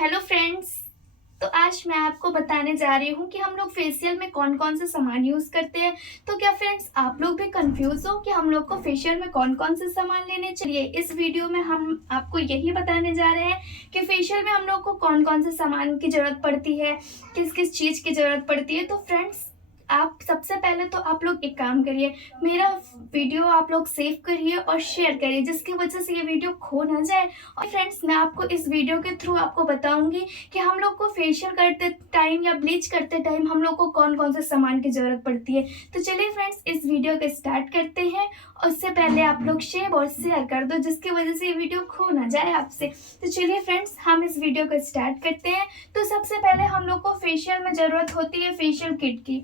Hello friends. तो आज मैं आपको बताने जा रही हूँ कि हम लोग फेशियल में कौन कौन से सामान यूज़ करते हैं। तो क्या फ्रेंड्स आप लोग भी कंफ्यूज हो कि हम लोग को फेशियल में कौन कौन से सामान लेने चाहिए। इस वीडियो में हम आपको यही बताने जा रहे हैं कि फेशियल में हम लोग को कौन कौन से सामान की ज़रूरत पड़ती है, किस किस चीज़ की ज़रूरत पड़ती है। तो फ्रेंड्स आप सबसे पहले तो आप लोग एक काम करिए, मेरा वीडियो आप लोग सेव करिए और शेयर करिए, जिसकी वजह से ये वीडियो खो ना जाए। और फ्रेंड्स मैं आपको इस वीडियो के थ्रू आपको बताऊंगी कि हम लोग को फेशियल करते टाइम या ब्लीच करते टाइम हम लोग को कौन कौन से सामान की ज़रूरत पड़ती है। तो चलिए फ्रेंड्स इस वीडियो को स्टार्ट करते हैं। उससे पहले आप लोग शेयर कर दो, जिसकी वजह से ये वीडियो खो ना जाए आपसे। तो चलिए फ्रेंड्स हम इस वीडियो को स्टार्ट करते हैं। तो सबसे पहले हम लोग को फेशियल में ज़रूरत होती है फेशियल किट की।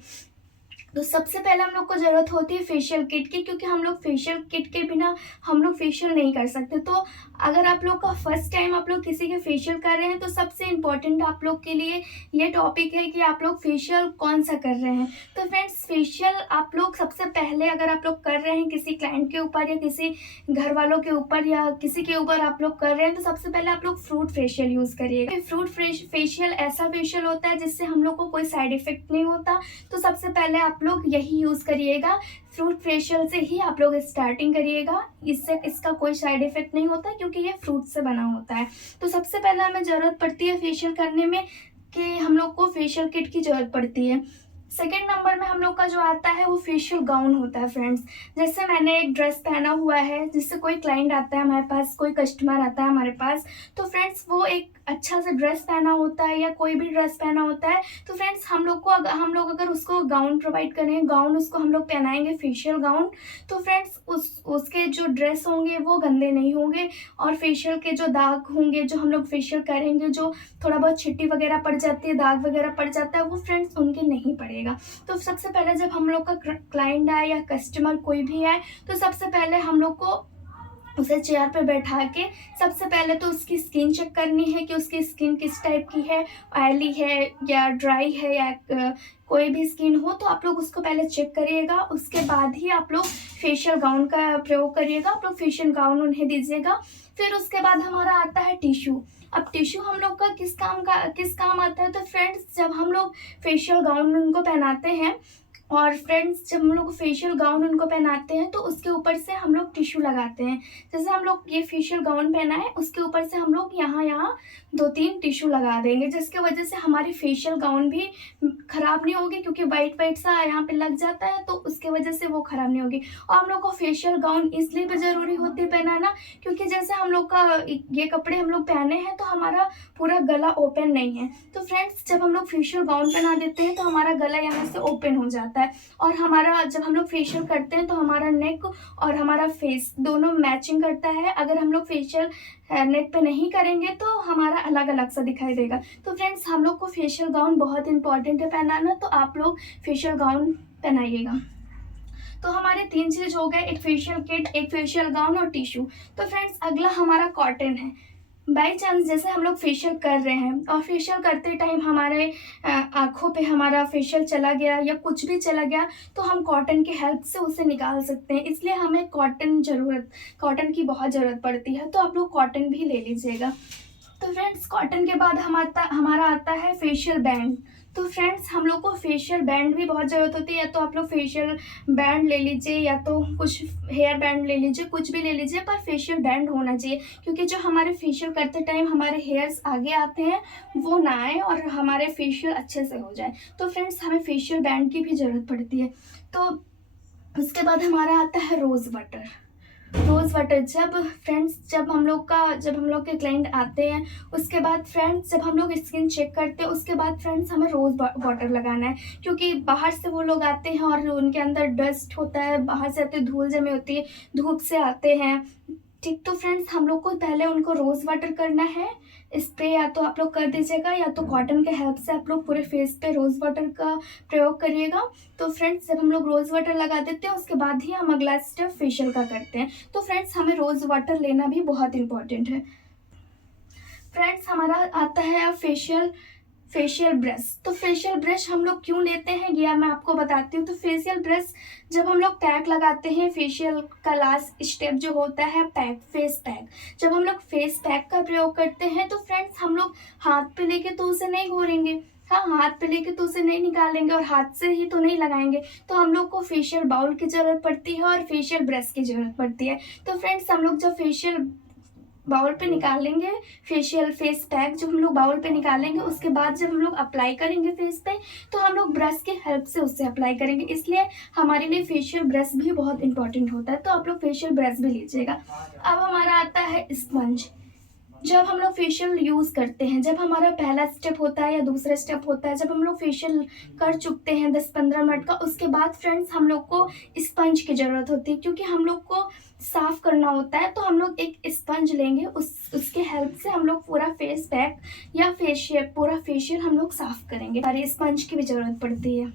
तो सबसे पहले हम लोग को ज़रूरत होती है फेशियल किट की, क्योंकि हम लोग फेशियल किट के बिना हम लोग फेशियल नहीं कर सकते। तो अगर आप लोग का फर्स्ट टाइम आप लोग किसी के फेशियल कर रहे हैं तो सबसे इम्पोर्टेंट आप लोग के लिए ये टॉपिक है कि आप लोग फेशियल कौन सा कर रहे हैं। तो फ्रेंड्स फेशियल आप लोग सबसे पहले अगर आप लोग कर रहे हैं किसी क्लाइंट के ऊपर या किसी घर वालों के ऊपर या किसी के ऊपर आप लोग कर रहे हैं, तो सबसे पहले आप लोग फ्रूट फेशियल यूज़ करिएगा। फ्रूट फेशियल ऐसा फेशियल होता है जिससे हम लोग को कोई साइड इफेक्ट नहीं होता। तो सबसे पहले आप लोग यही यूज़ करिएगा, फ्रूट फेशियल से ही आप लोग स्टार्टिंग करिएगा। इससे इसका कोई साइड इफेक्ट नहीं होता क्योंकि ये फ्रूट से बना होता है। तो सबसे पहले हमें ज़रूरत पड़ती है फेशियल करने में कि हम लोग को फेशियल किट की ज़रूरत पड़ती है। सेकेंड नंबर में हम लोग का जो आता है वो फेशियल गाउन होता है फ्रेंड्स। जैसे मैंने एक ड्रेस पहना हुआ है, जिससे कोई क्लाइंट आता है हमारे पास, कोई कस्टमर आता है हमारे पास, तो फ्रेंड्स वो एक अच्छा सा ड्रेस पहना होता है या कोई भी ड्रेस पहना होता है। तो फ्रेंड्स हम लोग अगर उसको गाउन प्रोवाइड करें, गाउन उसको हम लोग पहनाएंगे फेशियल गाउन, तो फ्रेंड्स उसके जो ड्रेस होंगे वो गंदे नहीं होंगे। और फेशियल के जो दाग होंगे, जो हम लोग फेशियल करेंगे, जो थोड़ा बहुत छिट्टी वगैरह पड़ जाती है, दाग वगैरह पड़ जाता है, वो फ्रेंड्स उनके नहीं पड़ेगा। तो सबसे पहले जब हम लोग का क्लाइंट आए या कस्टमर कोई भी आए, तो सबसे पहले हम लोग को उसे चेयर पे बैठा के सबसे पहले तो उसकी स्किन चेक करनी है कि उसकी स्किन किस टाइप की है, ऑयली है या ड्राई है या कोई भी स्किन हो, तो आप लोग उसको पहले चेक करिएगा। उसके बाद ही आप लोग फेशियल गाउन का प्रयोग करिएगा। आप लोग फेशियल गाउन उन्हें दीजिएगा। फिर उसके बाद हमारा आता है टिश्यू। अब टिश्यू हम लोग का किस काम आता है। तो फ्रेंड्स जब हम लोग फेशियल गाउन उनको पहनाते हैं, और फ्रेंड्स जब हम लोग फेशियल गाउन उनको पहनाते हैं तो उसके ऊपर से हम लोग टिश्यू लगाते हैं। जैसे हम लोग ये फेशियल गाउन पहना है, उसके ऊपर से हम लोग यहाँ 2-3 टिश्यू लगा देंगे, जिसके वजह से हमारी फेशियल गाउन भी ख़राब नहीं होगी, क्योंकि वाइट वाइट सा यहाँ पे लग जाता है, तो उसके वजह से वो ख़राब नहीं होगी। और हम लोग को फेशियल गाउन इसलिए भी ज़रूरी होती है पहनाना, क्योंकि जैसे हम लोग का ये कपड़े हम लोग पहने हैं तो हमारा पूरा गला ओपन नहीं है। तो फ्रेंड्स जब हम लोग फेशियल गाउन पहना देते हैं तो हमारा गला यहाँ से ओपन हो जाता है। और हमारा जब हम लोग फेशियल करते हैं तो हमारा नेक और हमारा फेस दोनों मैचिंग करता है। अगर हम लोग फेशियल नेक पे नहीं करेंगे तो हमारा अलग अलग सा दिखाई देगा। तो फ्रेंड्स हम लोग को फेशियल गाउन बहुत इंपॉर्टेंट है पहनाना, तो आप लोग फेशियल गाउन पहनाइएगा। तो हमारे 3 चीज़ हो गए, एक फेशियल किट, एक फेशियल गाउन और टिश्यू। तो फ्रेंड्स अगला हमारा कॉटन है। बाई चांस जैसे हम लोग फेशियल कर रहे हैं और फेशियल करते टाइम हमारे आँखों पे हमारा फेशियल चला गया या कुछ भी चला गया, तो हम कॉटन की हेल्प से उसे निकाल सकते हैं। इसलिए हमें कॉटन की बहुत ज़रूरत पड़ती है। तो आप लोग कॉटन भी ले लीजिएगा। तो फ्रेंड्स कॉटन के बाद हमारा आता है फेशियल बैंड। तो फ्रेंड्स हम लोग को फेशियल बैंड भी बहुत ज़रूरत होती है। या तो आप लोग फेशियल बैंड ले लीजिए या तो कुछ हेयर बैंड ले लीजिए, कुछ भी ले लीजिए, पर फेशियल बैंड होना चाहिए, क्योंकि जो हमारे फेशियल करते टाइम हमारे हेयर्स आगे आते हैं वो ना आए और हमारे फेशियल अच्छे से हो जाए। तो फ्रेंड्स हमें फेशियल बैंड की भी ज़रूरत पड़ती है। तो उसके बाद हमारा आता है रोज़ वाटर। जब हम लोग के क्लाइंट आते हैं, उसके बाद फ्रेंड्स जब हम लोग स्किन चेक करते हैं, उसके बाद फ्रेंड्स हमें रोज़ वाटर लगाना है, क्योंकि बाहर से वो लोग आते हैं और उनके अंदर डस्ट होता है, बाहर से आते धूल जमी होती है, धूप से आते हैं, ठीक। तो फ्रेंड्स हम लोग को पहले उनको रोज़ वाटर करना है। स्प्रे या तो आप लोग कर दीजिएगा या तो कॉटन के हेल्प से आप लोग पूरे फेस पे रोज़ वाटर का प्रयोग करिएगा। तो फ्रेंड्स जब हम लोग रोज़ वाटर लगा देते हैं उसके बाद ही हम अगला स्टेप फेशियल का करते हैं। तो फ्रेंड्स हमें रोज़ वाटर लेना भी बहुत इंपॉर्टेंट है। फ्रेंड्स हमारा आता है अब फेशियल फेशियल ब्रश। तो फेशियल ब्रश हम लोग क्यों लेते हैं ये मैं आपको बताती हूँ। तो फेशियल ब्रश जब हम लोग पैक लगाते हैं, फेशियल का लास्ट स्टेप जो होता है पैक, फेस पैक, जब हम लोग फेस पैक का प्रयोग करते हैं तो फ्रेंड्स हम लोग हाथ पे लेके तो उसे नहीं घोरेंगे, हाँ हाथ पे लेके तो उसे नहीं निकालेंगे और हाथ से ही तो नहीं लगाएंगे, तो हम लोग को फेशियल बाउल की ज़रूरत पड़ती है और फेशियल ब्रश की ज़रूरत पड़ती है। तो फ्रेंड्स हम लोग जब फेशियल बाउल पे निकालेंगे, फेशियल फेस पैक जब हम लोग बाउल पे निकालेंगे, उसके बाद जब हम लोग अप्लाई करेंगे फेस पे, तो हम लोग ब्रश के हेल्प से उससे अप्लाई करेंगे। इसलिए हमारे लिए फेशियल ब्रश भी बहुत इंपॉर्टेंट होता है, तो आप लोग फेशियल ब्रश भी लीजिएगा। अब हमारा आता है स्पंज। जब हम लोग फेशियल यूज़ करते हैं, जब हमारा पहला स्टेप होता है या दूसरा स्टेप होता है, जब हम लोग फेशियल कर चुकते हैं 10-15 मिनट का, उसके बाद फ्रेंड्स हम लोग को स्पंज की ज़रूरत होती है, क्योंकि हम लोग को साफ़ करना होता है। तो हम लोग एक स्पंज लेंगे, उसके हेल्प से हम लोग पूरा फेस पैक या फेशियल, पूरा फेशियल हम लोग साफ़ करेंगे और स्पंज की भी ज़रूरत पड़ती है।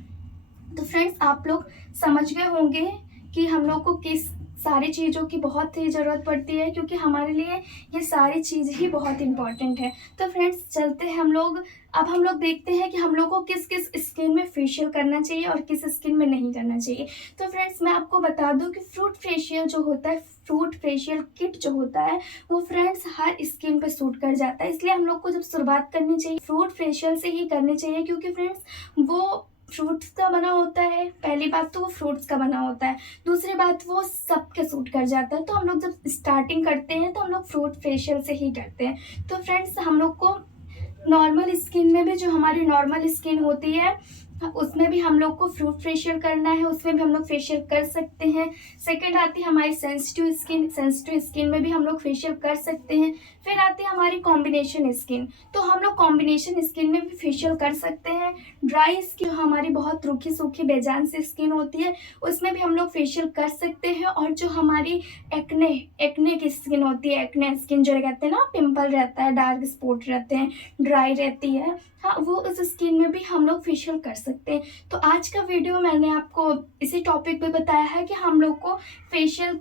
तो फ्रेंड्स आप लोग समझ गए होंगे कि हम लोग को किस सारी चीज़ों की बहुत ही ज़रूरत पड़ती है, क्योंकि हमारे लिए ये सारी चीज़ ही बहुत इम्पॉर्टेंट है। तो फ्रेंड्स चलते हैं हम लोग, अब हम लोग देखते हैं कि हम लोग को किस किस स्किन में फेशियल करना चाहिए और किस स्किन में नहीं करना चाहिए। तो फ्रेंड्स मैं आपको बता दूं कि फ्रूट फेशियल जो होता है, फ्रूट फेशियल किट जो होता है, वो फ्रेंड्स हर स्किन पे सूट कर जाता है। इसलिए हम लोग को जब शुरुआत करनी चाहिए फ्रूट फेशियल से ही करनी चाहिए, क्योंकि फ्रेंड्स वो फ्रूट्स का बना होता है। पहली बात तो वो फ्रूट्स का बना होता है, दूसरी बात वो सबके सूट कर जाता है। तो हम लोग जब स्टार्टिंग करते हैं तो हम लोग फ्रूट फेशियल से ही करते हैं। तो फ्रेंड्स हम लोग को नॉर्मल स्किन में भी, जो हमारी नॉर्मल स्किन होती है उसमें भी हम लोग को फ्रूट फेशियल करना है, उसमें भी हम लोग फेशियल कर सकते हैं। सेकंड आती है हमारी सेंसिटिव स्किन, सेंसिटिव स्किन में भी हम लोग फेशियल कर सकते हैं। फिर आती है हमारी कॉम्बिनेशन स्किन, तो हम लोग कॉम्बिनेशन स्किन में भी फेशियल कर सकते हैं। ड्राई स्किन, हमारी बहुत रूखी सूखी बेजान सी स्किन होती है, उसमें भी हम लोग फेशियल कर सकते हैं। और जो हमारी एक्ने की स्किन होती है, एक्ने स्किन जो कहते हैं ना, पिंपल रहता है, डार्क स्पॉट रहते हैं, ड्राई रहती है, हाँ वो उस स्किन में भी हम लोग फेशियल कर सकते हैं। तो आज का वीडियो मैंने आपको इसी टॉपिक पे बताया है कि हम लोग को फेशियल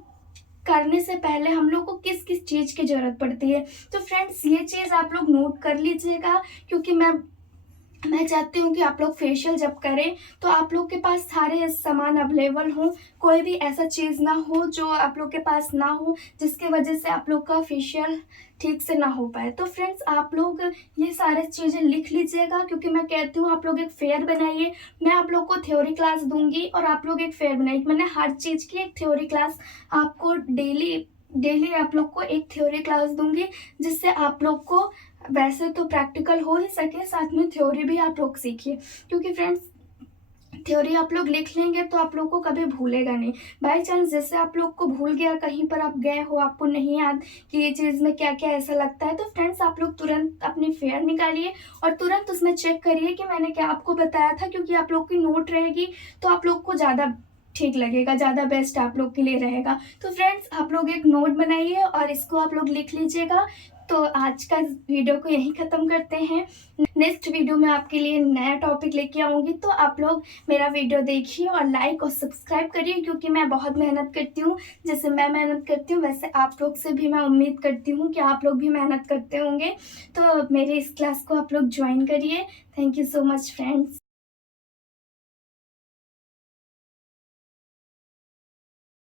करने से पहले हम लोग को किस किस चीज़ की ज़रूरत पड़ती है। तो फ्रेंड्स ये चीज़ आप लोग नोट कर लीजिएगा, क्योंकि मैं चाहती हूँ कि आप लोग फेशियल जब करें तो आप लोग के पास सारे सामान अवेलेबल हों, कोई भी ऐसा चीज़ ना हो जो आप लोग के पास ना हो, जिसकी वजह से आप लोग का फेशियल ठीक से ना हो पाए। तो फ्रेंड्स आप लोग ये सारे चीज़ें लिख लीजिएगा, क्योंकि मैं कहती हूँ आप लोग एक फेयर बनाइए। मैं आप लोग को थ्योरी क्लास दूंगी और आप लोग एक फेयर बनाइए। मैंने हर चीज़ की एक थ्योरी क्लास आपको डेली आप लोग को एक थ्योरी क्लास दूंगी, जिससे आप लोग को वैसे तो प्रैक्टिकल हो ही सके, साथ में थ्योरी भी आप लोग सीखिए। क्योंकि फ्रेंड्स थ्योरी आप लोग लिख लेंगे तो आप लोग को कभी भूलेगा नहीं। बाई चांस जैसे आप लोग को भूल गया, कहीं पर आप गए हो, आपको नहीं याद कि ये चीज़ में क्या क्या ऐसा लगता है, तो फ्रेंड्स आप लोग तुरंत अपनी फेयर निकालिए और तुरंत उसमें चेक करिए कि मैंने क्या आपको बताया था, क्योंकि आप लोग की नोट रहेगी तो आप लोग को ज़्यादा ठीक लगेगा, ज़्यादा बेस्ट आप लोग के लिए रहेगा। तो फ्रेंड्स आप लोग एक नोट बनाइए और इसको आप लोग लिख लीजिएगा। तो आज का वीडियो को यहीं ख़त्म करते हैं। नेक्स्ट वीडियो में आपके लिए नया टॉपिक लेके आऊँगी, तो आप लोग मेरा वीडियो देखिए और लाइक और सब्सक्राइब करिए, क्योंकि मैं बहुत मेहनत करती हूँ। जैसे मैं मेहनत करती हूँ वैसे आप लोग से भी मैं उम्मीद करती हूँ कि आप लोग भी मेहनत करते होंगे। तो मेरी इस क्लास को आप लोग ज्वाइन करिए। Thank you so much friends.